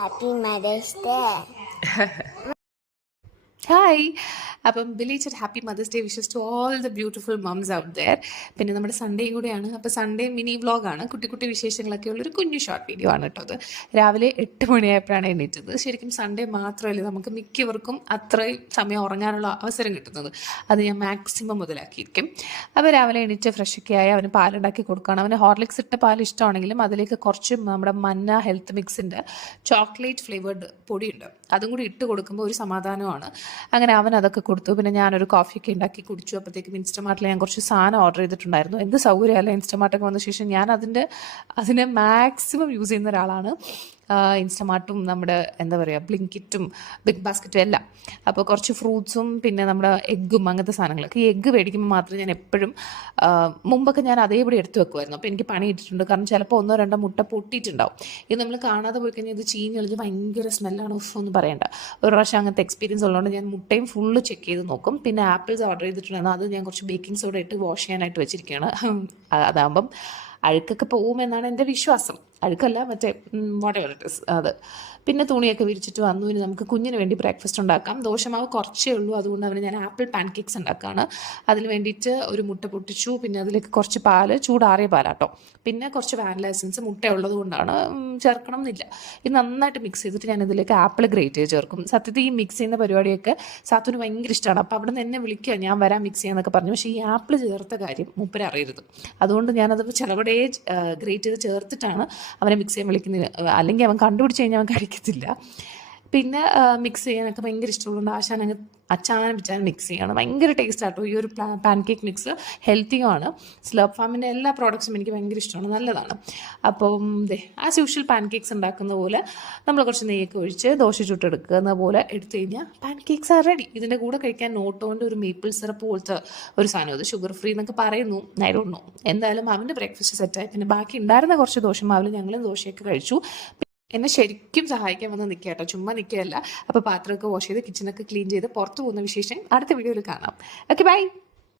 Happy Mother's Day. Hi. അപ്പം ബിലീച്ചഡ് happy mother's day wishes to all the beautiful moms out there. പിന്നെ നമ്മുടെ സൺഡേയും കൂടെയാണ്. അപ്പോൾ സൺഡേ മിനി വ്ളോഗാണ്, കുട്ടി കുട്ടി വിശേഷങ്ങളൊക്കെ ഉള്ളൊരു കുഞ്ഞു ഷോർട്ട് വീഡിയോ ആണ് കേട്ടോ. അത് രാവിലെ 8 മണിയായപ്പോഴാണ് എണീറ്റത്. ശരിക്കും സൺഡേ മാത്രമല്ല നമുക്ക് മിക്കവർക്കും അത്രയും സമയം ഉറങ്ങാനുള്ള അവസരം കിട്ടുന്നത്. അത് ഞാൻ മാക്സിമം മുതലാക്കിയിരിക്കും. അപ്പോൾ രാവിലെ എണീറ്റ് ഫ്രഷൊക്കെ ആയി അവന് പാലുണ്ടാക്കി കൊടുക്കുകയാണ്. അവന് ഹോർലിക്സ് ഇട്ട പാൽ ഇഷ്ടമാണെങ്കിലും അതിലേക്ക് കുറച്ച് നമ്മുടെ മന്ന ഹെൽത്ത് മിക്സിൻ്റെ ചോക്ലേറ്റ് ഫ്ലേവേർഡ് പൊടിയുണ്ട്, അതും കൂടി ഇട്ട് കൊടുക്കുമ്പോൾ ഒരു സമാധാനമാണ്. അങ്ങനെ അവൻ അതൊക്കെ കൊടുത്തു. പിന്നെ ഞാനൊരു കോഫിയൊക്കെ ഉണ്ടാക്കി കുടിച്ചു. അപ്പോഴത്തേക്കും ഇൻസ്റ്റമാർട്ടിൽ ഞാൻ കുറച്ച് സാധനം ഓർഡർ ചെയ്തിട്ടുണ്ടായിരുന്നു. എന്ത് സൗകര്യമല്ല, ഇൻസ്റ്റമാർട്ടൊക്കെ വന്ന ശേഷം ഞാൻ അതിനെ മാക്സിമം യൂസ് ചെയ്യുന്ന ഒരാളാണ്. ഇൻസ്റ്റമാർട്ടും നമ്മുടെ എന്താ പറയുക ബ്ലിങ്കിറ്റും ബിഗ് ബാസ്ക്കറ്റും എല്ലാം. അപ്പോൾ കുറച്ച് ഫ്രൂട്ട്സും പിന്നെ നമ്മുടെ എഗ്ഗും അങ്ങനത്തെ സാധനങ്ങളൊക്കെ. ഈ എഗ്ഗ് മേടിക്കുമ്പോൾ മാത്രമേ ഞാൻ എപ്പോഴും, മുമ്പൊക്കെ ഞാൻ അതേപടി എടുത്ത് വെക്കുമായിരുന്നു. അപ്പോൾ എനിക്ക് പണി ഇട്ടിട്ടുണ്ട്. കാരണം ചിലപ്പോൾ 1-2 മുട്ട പൊട്ടിയിട്ടുണ്ടാവും. ഇത് നമ്മൾ കാണാതെ പോയി കഴിഞ്ഞാൽ ഇത് ചീഞ്ഞൊളിഞ്ഞ് ഭയങ്കര സ്മെല്ലാണ്, ഒന്നും പറയണ്ട. ഒരു പ്രാവശ്യം അങ്ങനത്തെ എക്സ്പീരിയൻസ് ഉള്ളതുകൊണ്ട് ഞാൻ മുട്ടയും ഫുള്ള് ചെക്ക് ചെയ്ത് നോക്കും. പിന്നെ ആപ്പിൾസ് ഓർഡർ ചെയ്തിട്ടുണ്ടായിരുന്നു, അത് ഞാൻ കുറച്ച് ബേക്കിംഗ് സോഡ ഇട്ട് വാഷ് ചെയ്യാനായിട്ട് വെച്ചിരിക്കുകയാണ്. അതാകുമ്പം അഴുക്കൊക്കെ പോകുമെന്നാണ് എൻ്റെ വിശ്വാസം. അഴുക്കല്ല, മറ്റേ വാട്ടെവർ ഇറ്റ് ഈസ് അത്. പിന്നെ തുണിയൊക്കെ വിരിച്ചിട്ട് വന്നു. ഇനി നമുക്ക് കുഞ്ഞിന് വേണ്ടി ബ്രേക്ക്ഫാസ്റ്റ് ഉണ്ടാക്കാം. ദോശമാവ് കുറച്ചേ ഉള്ളൂ, അതുകൊണ്ട് അവന് ഞാൻ ആപ്പിൾ പാൻകേക്സ് ഉണ്ടാക്കുകയാണ്. അതിന് വേണ്ടിയിട്ട് ഒരു മുട്ട പൊട്ടിച്ചു. പിന്നെ അതിലേക്ക് കുറച്ച് പാല്, ചൂടാറിയ പാലാട്ടോ, പിന്നെ കുറച്ച് വാനില എസൻസ്. മുട്ട ഉള്ളത് കൊണ്ടാണ്, ചേർക്കണം എന്നില്ല. ഇത് നന്നായിട്ട് മിക്സ് ചെയ്തിട്ട് ഞാൻ ഇതിലേക്ക് ആപ്പിൾ ഗ്രേറ്റ് ചെയ്ത് ചേർക്കും. സത്യത്തിൽ ഈ മിക്സ് ചെയ്യുന്ന പരിപാടിയൊക്കെ സാത്തുവിന് ഭയങ്കര ഇഷ്ടമാണ്. അപ്പോൾ അവിടെ നിന്ന് എന്നെ വിളിക്കുക, ഞാൻ വരാൻ മിക്സ് ചെയ്യാന്നൊക്കെ പറഞ്ഞു. പക്ഷേ ഈ ആപ്പിൾ ചേർത്ത കാര്യം മൂപ്പര് അറിയരുത്. അതുകൊണ്ട് ഞാനത് ചിലവിടെ ഗ്രേറ്റ് ചെയ്ത് ചേർത്തിട്ടാണ് അവനെ മിക്സ് ചെയ്യാൻ വിളിക്കുന്നത്. അല്ലെങ്കിൽ അവൻ കണ്ടുപിടിച്ച് കഴിഞ്ഞാൽ അവൻ കഴിക്കത്തില്ല. പിന്നെ മിക്സ് ചെയ്യാനൊക്കെ ഭയങ്കര ഇഷ്ടമുള്ളതുകൊണ്ട് അച്ചാനം പിച്ചാനും മിക്സ് ചെയ്യണം. ഭയങ്കര ടേസ്റ്റ് ആട്ടോ ഈ ഒരു പാൻകേക്ക് മിക്സ്. ഹെൽത്തിയുമാണ്. സ്ലർപ്പ് ഫാമിൻ്റെ എല്ലാ പ്രോഡക്ട്സും എനിക്ക് ഭയങ്കര ഇഷ്ടമാണ്, നല്ലതാണ്. അപ്പം ആസ് യൂഷ്വൽ പാൻകേക്സ് ഉണ്ടാക്കുന്ന പോലെ നമ്മൾ കുറച്ച് നെയ്യൊക്കെ ഒഴിച്ച് ദോശ ചുട്ടെടുക്കുന്ന പോലെ എടുത്തു കഴിഞ്ഞാൽ പാൻകേക്സ് ആ റെഡി. ഇതിൻ്റെ കൂടെ കഴിക്കാൻ നോട്ടോൻ്റെ ഒരു മേപ്പിൾ സിറപ്പ് പോലത്തെ ഒരു സാധനം, അത് ഷുഗർ ഫ്രീ എന്നൊക്കെ പറയുന്നു, ഐ ഡോണ്ട് നോ. എന്തായാലും അവൻ്റെ ബ്രേക്ക്ഫാസ്റ്റ് സെറ്റായി. പിന്നെ ബാക്കി ഉണ്ടായിരുന്ന കുറച്ച് ദോശമാവിൽ ഞങ്ങൾ ദോശയൊക്കെ കഴിച്ചു. എന്നെ ശരിക്കും സഹായിക്കാൻ വന്ന് നിൽക്കുക കേട്ടോ, ചുമ്മാ നിൽക്കുകയല്ല. അപ്പോൾ പാത്രമൊക്കെ വാഷ് ചെയ്ത് കിച്ചണൊക്കെ ക്ലീൻ ചെയ്ത് പുറത്ത് പോകുന്ന വിശേഷം അടുത്ത വീഡിയോയിൽ കാണാം. Okay, by.